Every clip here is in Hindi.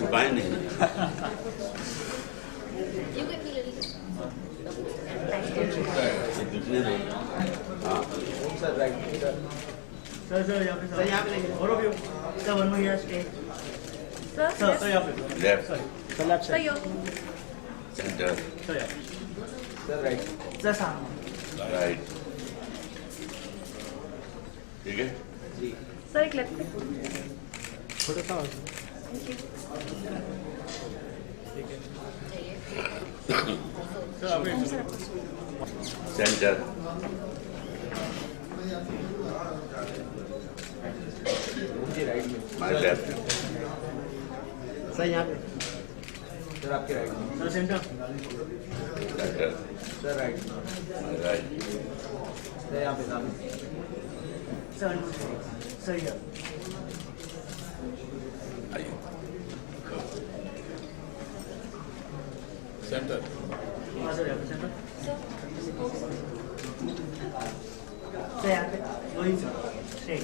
दुकान नहीं हाँ सर यहाँ पे लेंगे और भी sir one more here stay sir यहाँ पे left sir left side centre sir यहाँ सर राइट सर सामने राइट ठीक है जी सर एक लेफ्ट थोड़ा सा सर आप सेंटर जी राइट में माय लेफ्ट सर यहाँ पे सर आपके राइट में sir centre centre sir right my right sir यहाँ पे सामने सर सर यहाँ आइए सेंटर हाँ सर यहाँ पे सेंटर सर यहाँ पे वही सर स्ट्रेट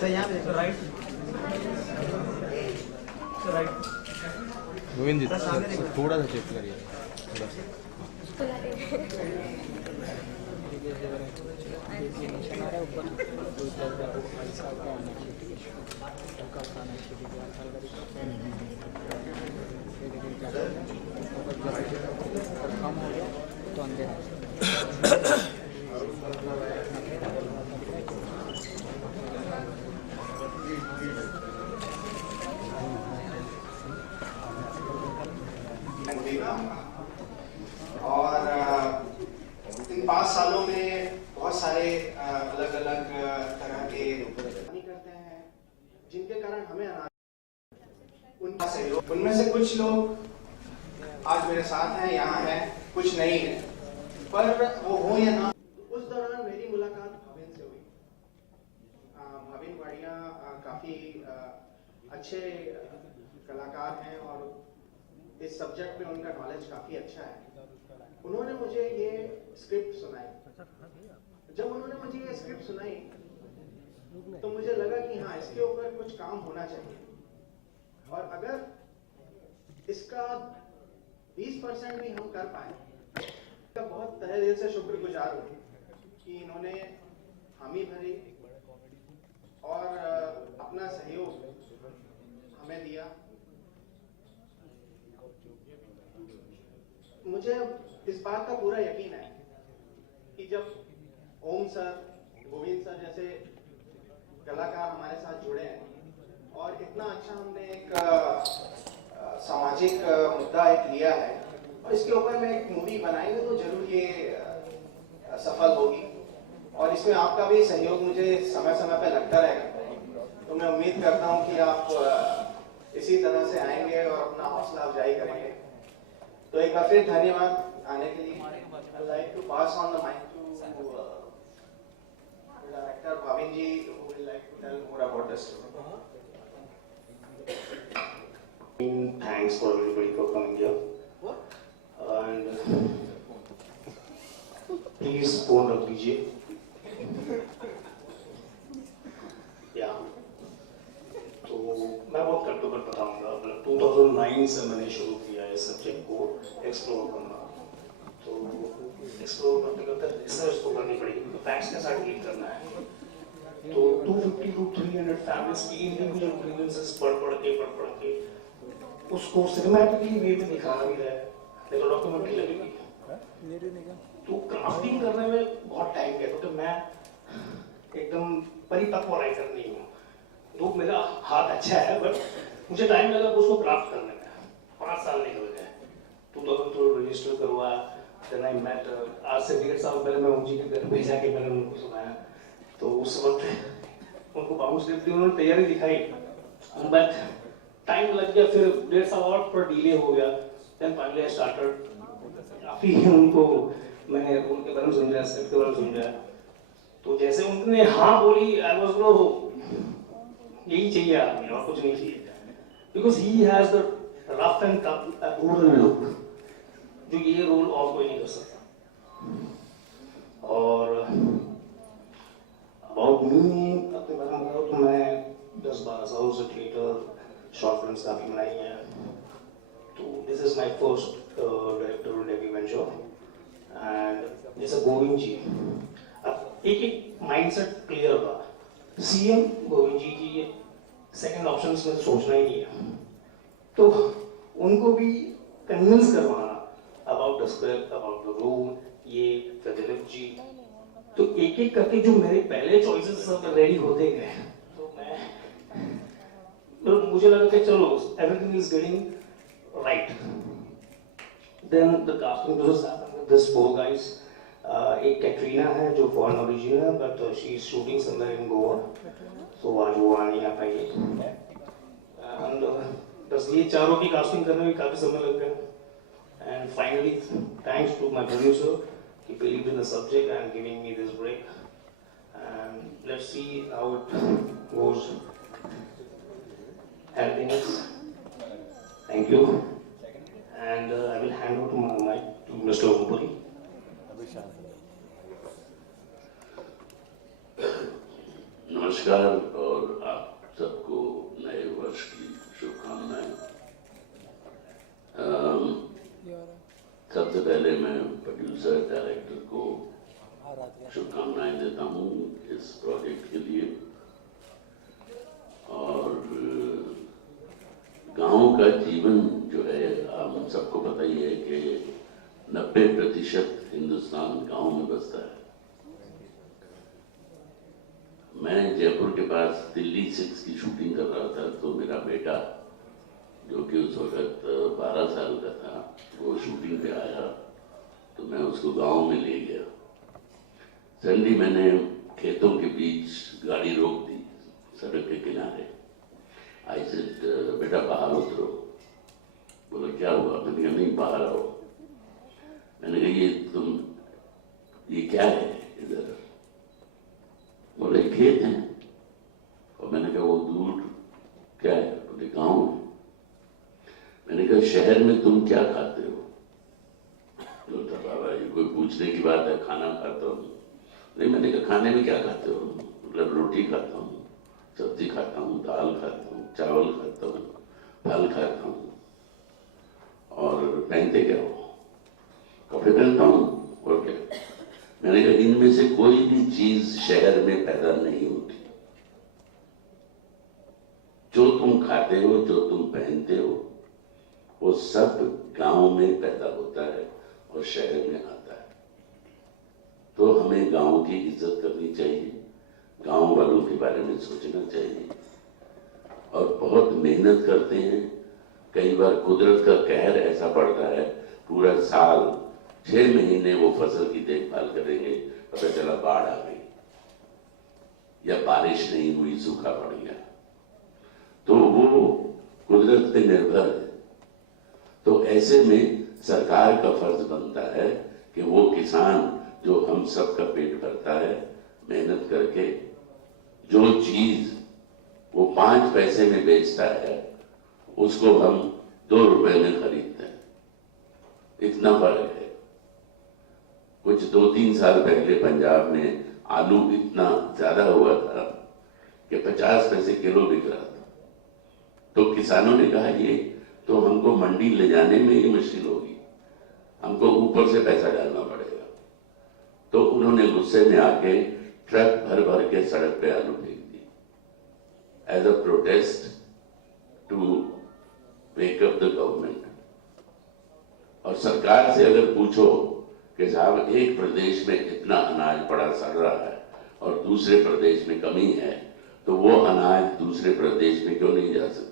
सर यहाँ पे राइट सर राइट गोविंद जी थोड़ा सा शिफ्ट करिए थोड़ा सा और इन 5 सालों में बहुत सारे अलग अलग तरह के करते हैं जिनके कारण हमें उनका सहयोग उनमें से कुछ लोग आज मेरे साथ हैं यहाँ हैं कुछ नहीं है पर वो हो या ना उस दौरान मेरी मुलाकात भाविन से हुई भाविन वाड़िया काफी अच्छे कलाकार हैं और इस सब्जेक्ट में उनका नॉलेज काफी अच्छा है उन्होंने मुझे ये स्क्रिप्ट सुनाई जब उन्होंने मुझे ये स्क्रिप्ट सुनाई तो मुझे लगा कि हाँ इसके ऊपर कुछ काम होना चाहिए और अगर इसका 20% भी हम कर पाए तो बहुत तहे दिल से शुक्रगुजार हूँ कि इन्होंने हामी भरी और अपना सहयोग हमें दिया मुझे इस बात का पूरा यकीन है कि जब ओम सर गोविंद सर जैसे कलाकार हमारे साथ जुड़े हैं और इतना अच्छा हमने एक सामाजिक मुद्दा एक लिया है और इसके ऊपर में एक मूवी बनाएंगे तो जरूर ये सफल होगी और इसमें आपका भी सहयोग मुझे समय समय पर लगता रहेगा तो मैं उम्मीद करता हूँ कि आप इसी तरह से आएंगे और अपना हौसला अफजाई करेंगे तो एक बार फिर धन्यवाद आने के लिए I'd like to pass on the mic to director Bhavin ji who will like to tell more about this story. Thanks for everybody for coming here. And please phone रख लीजिए. Yeah. तो मैं बहुत कट बताऊंगा. 2009 से मैंने शुरू किया है सब्जेक्ट को एक्सप्लोर करना. तो एक्सप्लोर करते करते रिसर्च तो करनी पड़ेगी. तो फैक्ट्स के साथ डील करना है. तो 250 to 300 फैमिलीज की इंडिविजुअल ग्रीवेंसेस पढ़ के उसको सिनेमैटिकली वे में दिखाना भी है. नहीं तो डॉक्यूमेंट्री लगेगी. तो क्राफ्टिंग करने में बहुत टाइम गया क्योंकि मैं एकदम परिपक्व राइटर नहीं हूँ. तो मेरा हाथ अच्छा है बट मुझे टाइम लगा उसको क्राफ्ट करने में. 5 साल निकल गए. 2002 रजिस्टर करवाया. Then I met. आज से 1.5 साल पहले मैं उनजी के घर भेजा के मैंने उनको सुनाया. तो उस वक्त उनको बाउंस स्क्रिप्ट उन्होंने तैयारी दिखाई बट टाइम लग गया. फिर 1.5 साल और पर डिले हो गया. Then finally I started. काफी उनको मैंने उनके बारे में समझा, स्क्रिप्ट के बारे में समझा. तो जैसे उन्होंने हाँ बोली आई वाज नो यही चाहिए आदमी और कुछ नहीं चाहिए, because he has the rough and tough rural look, जो ये रोल और कोई नहीं कर सकता। और अबाउट मी अपने बारे में बताओ तो मैं 10-12 सालों से थिएटर शॉर्ट फिल्म्स काफ़ी बनाई हैं। तो this is my first directorate debut venture and जैसे गोविंद जी, अब एक माइंडसेट क्लियर था, सीएम गोविंद जी की सेकंड ऑप्शन में सोचना ही नहीं है, तो उनको भी कन्विंस करवाना about the script, about the role, ये दिलीप जी, तो एक एक करके जो मेरे पहले चॉइसेस सब रेडी होते गए, तो मुझे लगा कि चलो everything is getting right. Then the casting process happened with this four guys. एक कैटरीना है जो फॉरेन ओरिजिन है, but she is shooting somewhere in Goa, तो आज वो आ नहीं आ पाई। एंड बस ये चारों की कास्टिंग करने में काफी समय लग गया। And finally thanks to my producer, he believed in the subject and giving me this break, and let's see how it goes. Helping us. Thank you. And I will hand over to my mic to Mr. Ompuri. नमस्कार और आप सबको नए वर्ष की शुभकामनाएं। सबसे पहले मैं प्रोड्यूसर डायरेक्टर को शुभकामनाएं देता हूँ इस प्रोजेक्ट के लिए। और गांव का जीवन जो है, हम सबको पता ही है कि 90% हिंदुस्तान गांव में बसता है। मैं जयपुर के पास दिल्ली 6 की शूटिंग कर रहा था, तो मेरा बेटा जो कि उस वक्त 12 साल का था, वो शूटिंग पे आया, तो मैं उसको गांव में ले गया। सडनली मैंने खेतों के बीच गाड़ी रोक दी सड़क के किनारे। आई सेड, बेटा बाहर उतरो। बोला क्या हुआ? मैंने कहा नहीं, बाहर आओ। मैंने कहा ये क्या है इधर? बोले खेत हैं। और मैंने कहा वो दूर क्या है? बोले गाँव है। मैंने कहा शहर में तुम क्या खाते हो? बोलता बाबा ये कोई पूछने की बात है, खाना खाता हूँ। नहीं, मैंने कहा खाने में क्या खाते हो? मतलब रोटी खाता हूँ, सब्जी खाता हूँ, दाल खाता हूँ, चावल खाता हूँ, फल खाता हूँ। और पहनते क्या हो? कपड़े पहनता हूँ और क्या? मैंने कहा इनमें से कोई भी चीज शहर में पैदा नहीं होती। जो तुम खाते हो, जो तुम पहनते हो, वो सब गांव में पैदा होता है और शहर में आता है। तो हमें गांव की इज्जत करनी चाहिए, गांव वालों के बारे में सोचना चाहिए और बहुत मेहनत करते हैं। कई बार कुदरत का कहर ऐसा पड़ता है, पूरा साल 6 महीने वो फसल की देखभाल करेंगे, पता चला बाढ़ आ गई या बारिश नहीं हुई, सूखा पड़ गया, तो वो कुदरत पे निर्भर है। तो ऐसे में सरकार का फर्ज बनता है कि वो किसान जो हम सब का पेट भरता है, मेहनत करके जो चीज वो 5 पैसे में बेचता है, उसको हम 2 रुपए में खरीदते हैं। इतना फर्क है। कुछ 2-3 साल पहले पंजाब में आलू इतना ज्यादा हुआ था कि 50 पैसे किलो बिक रहा था। तो किसानों ने कहा ये तो हमको मंडी ले जाने में ही मुश्किल होगी, हमको ऊपर से पैसा डालना पड़ेगा। तो उन्होंने गुस्से में आके ट्रक भर भर के सड़क पे आलू फेंक दी as a protest to wake up the government. और सरकार से अगर पूछो कि साहब एक प्रदेश में इतना अनाज पड़ा सड़ रहा है और दूसरे प्रदेश में कमी है, तो वो अनाज दूसरे प्रदेश में क्यों नहीं जा सकता?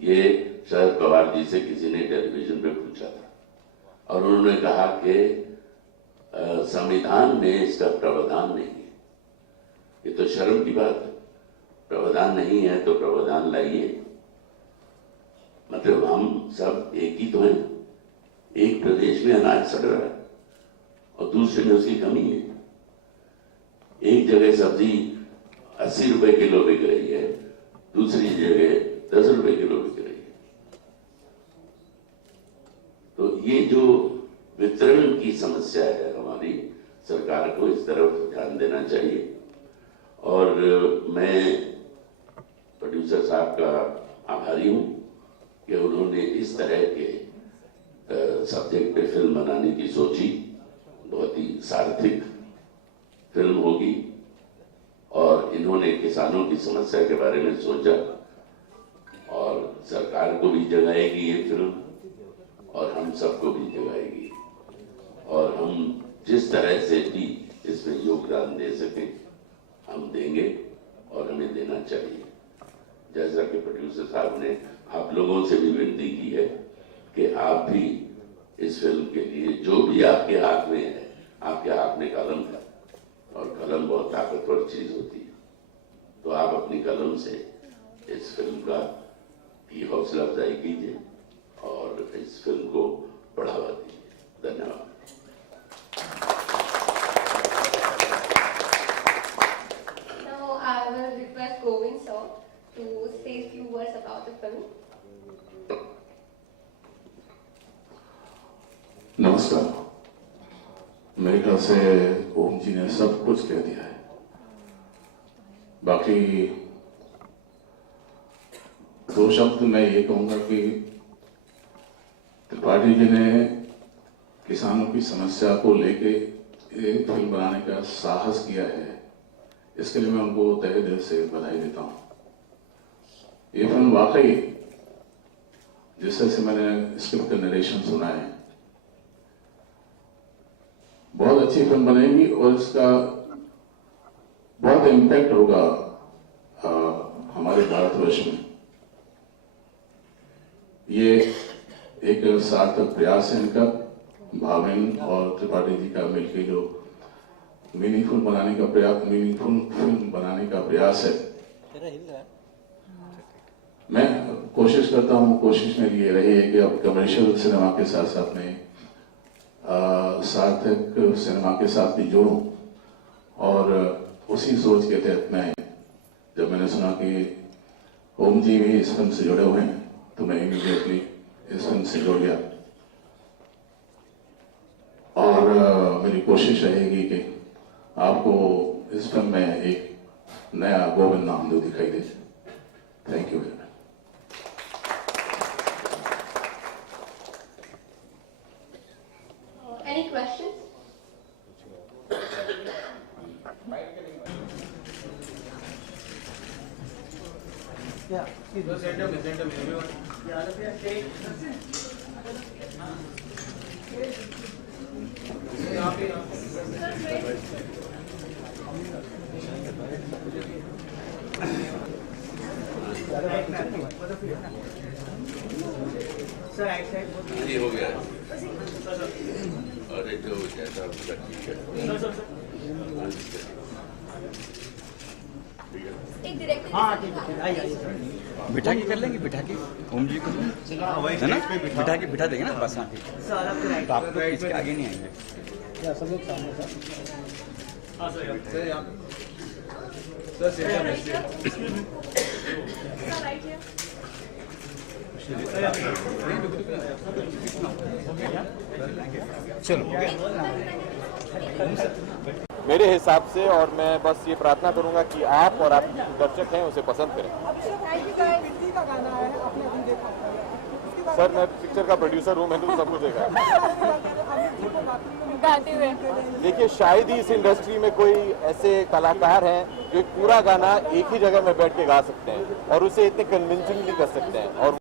ये शरद पवार जी से किसी ने टेलीविजन पे पूछा था और उन्होंने कहा कि संविधान में इसका प्रावधान नहीं है। ये तो शर्म की बात है, प्रावधान नहीं है तो प्रावधान लाइए। मतलब हम सब एक ही तो हैं। एक प्रदेश में अनाज सड़ रहा है और दूसरे में उसकी कमी है। एक जगह सब्जी 80 रुपए किलो बिक रही है, दूसरी जगह 10 रुपए किलो बिक रही है। तो ये जो वितरण की समस्या है हमारी, सरकार को इस तरफ ध्यान देना चाहिए। और मैं प्रोड्यूसर साहब का आभारी हूं कि उन्होंने इस तरह के सब्जेक्ट पे फिल्म बनाने की सोची। बहुत ही सार्थक फिल्म होगी और इन्होंने किसानों की समस्या के बारे में सोचा और सरकार को भी जगाएगी ये फिल्म और हम सबको भी जगाएगी। और हम जिस तरह से भी इसमें योगदान दे सकें हम देंगे और हमें देना चाहिए। जैसा कि प्रोड्यूसर साहब ने आप लोगों से भी विनती की है कि आप भी इस फिल्म के लिए जो भी आपके हाथ में है, आपके हाथ में कलम है और कलम बहुत ताकतवर चीज होती है, तो आप अपनी कलम से इस फिल्म की हौसला अफजाई कीजिए और इस फिल्म को बढ़ावा दीजिए। धन्यवाद। Now I will request Govind sir to say a few words about the film. नमस्कार। मेरे ख्याल से ओम जी ने सब कुछ कह दिया है। बाकी दो शब्द मैं ये कहूंगा कि त्रिपाठी जी ने किसानों की समस्या को लेके एक फिल्म बनाने का साहस किया है, इसके लिए मैं उनको तहे दिल से बधाई देता हूं। ये फिल्म वाकई जिस तरह से मैंने स्क्रिप्ट का नरेशन सुना है, बहुत अच्छी फिल्म बनेगी और इसका बहुत इम्पैक्ट होगा हमारे भारतवर्ष में। ये एक सार्थक प्रयास है इनका, भावेन और त्रिपाठी जी का मिलकर जो मीनिंगफुल फिल्म बनाने का प्रयास है। मैं कोशिश करता हूँ, कोशिश मेरी ये रही है कि अब कमर्शियल सिनेमा के साथ साथ में सार्थक सिनेमा के साथ भी जोड़ूं और उसी सोच के तहत मैं जब मैंने सुना कि ओम जी भी इस फिल्म से जुड़े हुए हैं तो मैं इमीडिएटली इस फिल्म से जुड़ गया। और मेरी कोशिश रहेगी कि आपको इस फिल्म में एक नया गोविंद नामदेव दिखाई दे। Thank you very much. Any questions? Yeah. Everyone. Yeah, take. Sir, right side. ये हो गया और एक जो जैसा ठीक है। एक डायरेक्टर हाँ ठीक है, आइए। बिठा के कर लेंगे, बिठा के ओम जी को है ना, बिठा देंगे ना बस। हाँ ठीक है, सर आपके राइट। तो आप लोग इसके आगे नहीं आएंगे क्या सब लोग सामने सर? हाँ सर यहाँ चलो। मेरे हिसाब से, और मैं बस ये प्रार्थना करूंगा कि आप और आप दर्शक हैं उसे पसंद करें। सर मैं पिक्चर का प्रोड्यूसर हूँ, मैंने तो सब कुछ देखा है। देखिए शायद ही इस इंडस्ट्री में कोई ऐसे कलाकार हैं जो एक पूरा गाना एक ही जगह में बैठ के गा सकते हैं और उसे इतने कन्विंसिंगली कर सकते हैं। और